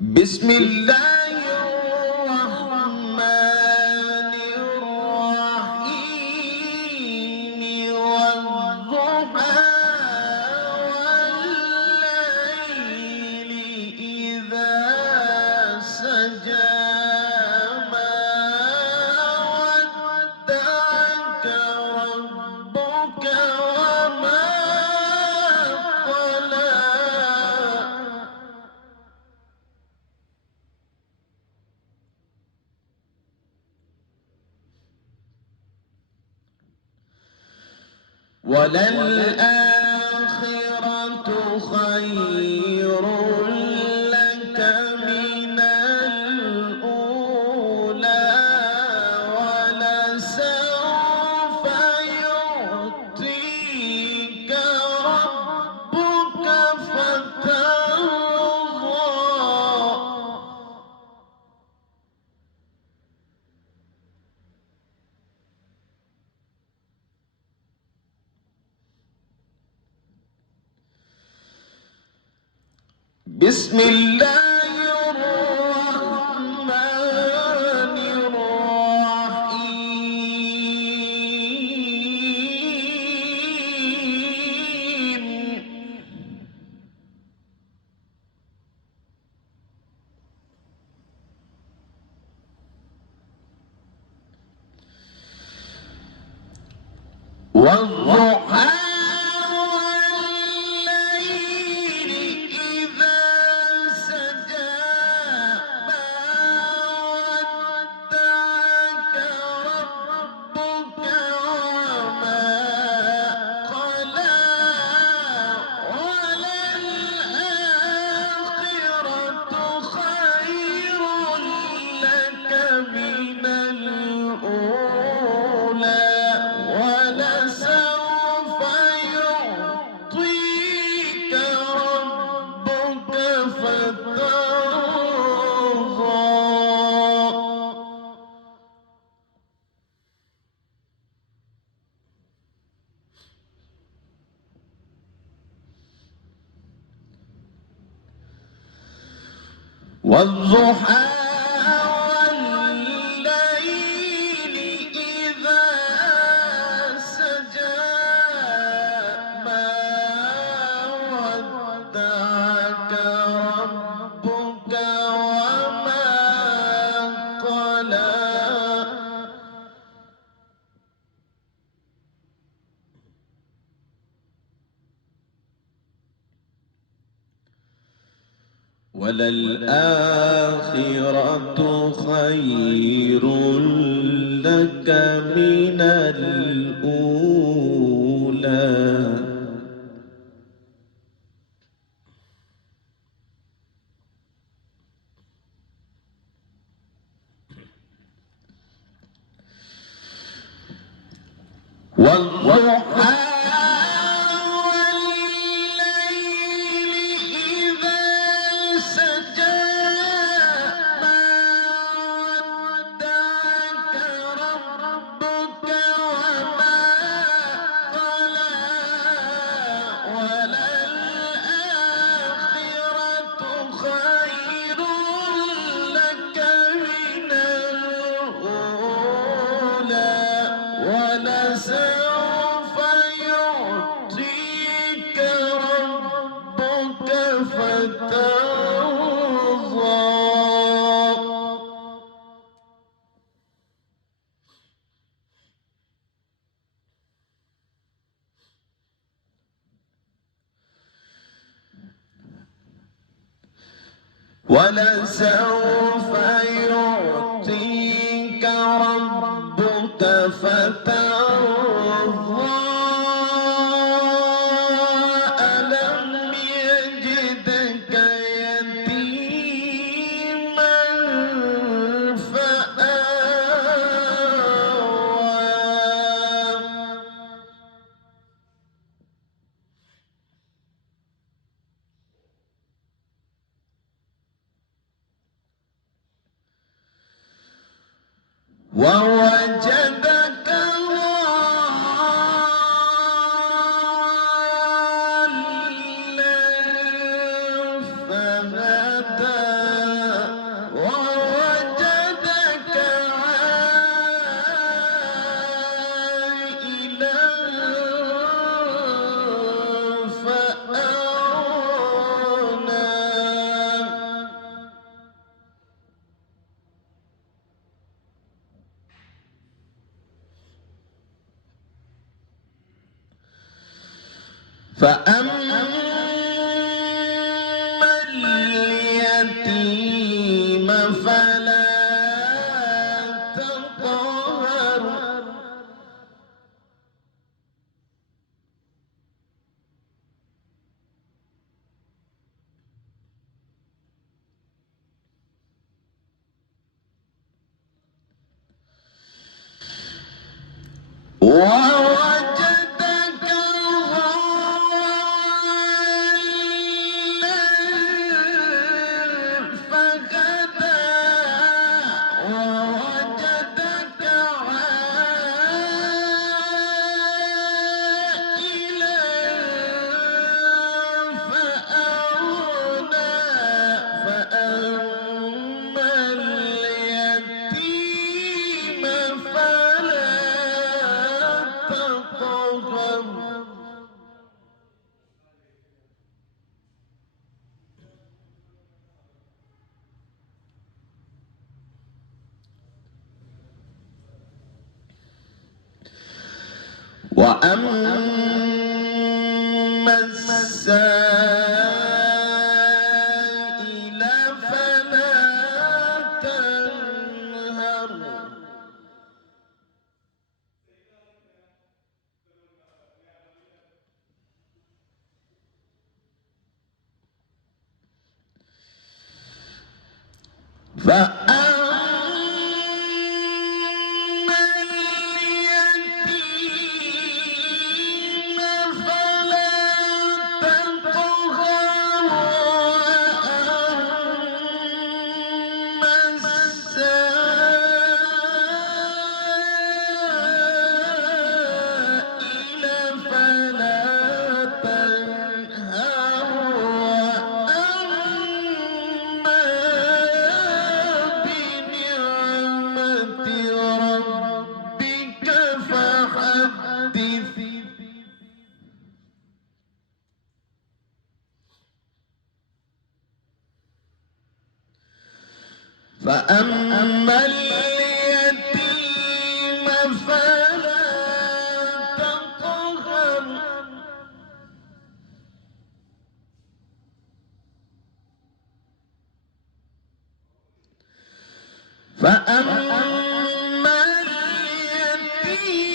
بسم الله الرحمن الرحيم والضحى والليل إذا سجى ما ودعك ربك وما قلى وللآخرة خير لك من الأولى ولسوف يعطيك ربك فترضى بسم الله الرحمن الرحيم والضحى والضحى والليل إذا سجى ما ودعك ربك وما قلى وللآخرة خير لك من الأولى والضحى ولسوف يعطيك ربك فترضى ولسوف يعطيك ربك فترضى ألم يجدك يتيما فآوى ووجدك ضالا فهدى فأما اليتيم فلا تقهر ووجدك ضالا فهدى ووجدك عائلا فأغنى فأما اليتيم فلا تقهر وأما السائل فلا تنهر فأما اليتيم فلا تقهر وأما السائل فلا تنهر وأما بنعمة ربك فحدث فأما اليتيم فلا تقهر فأما اليتيم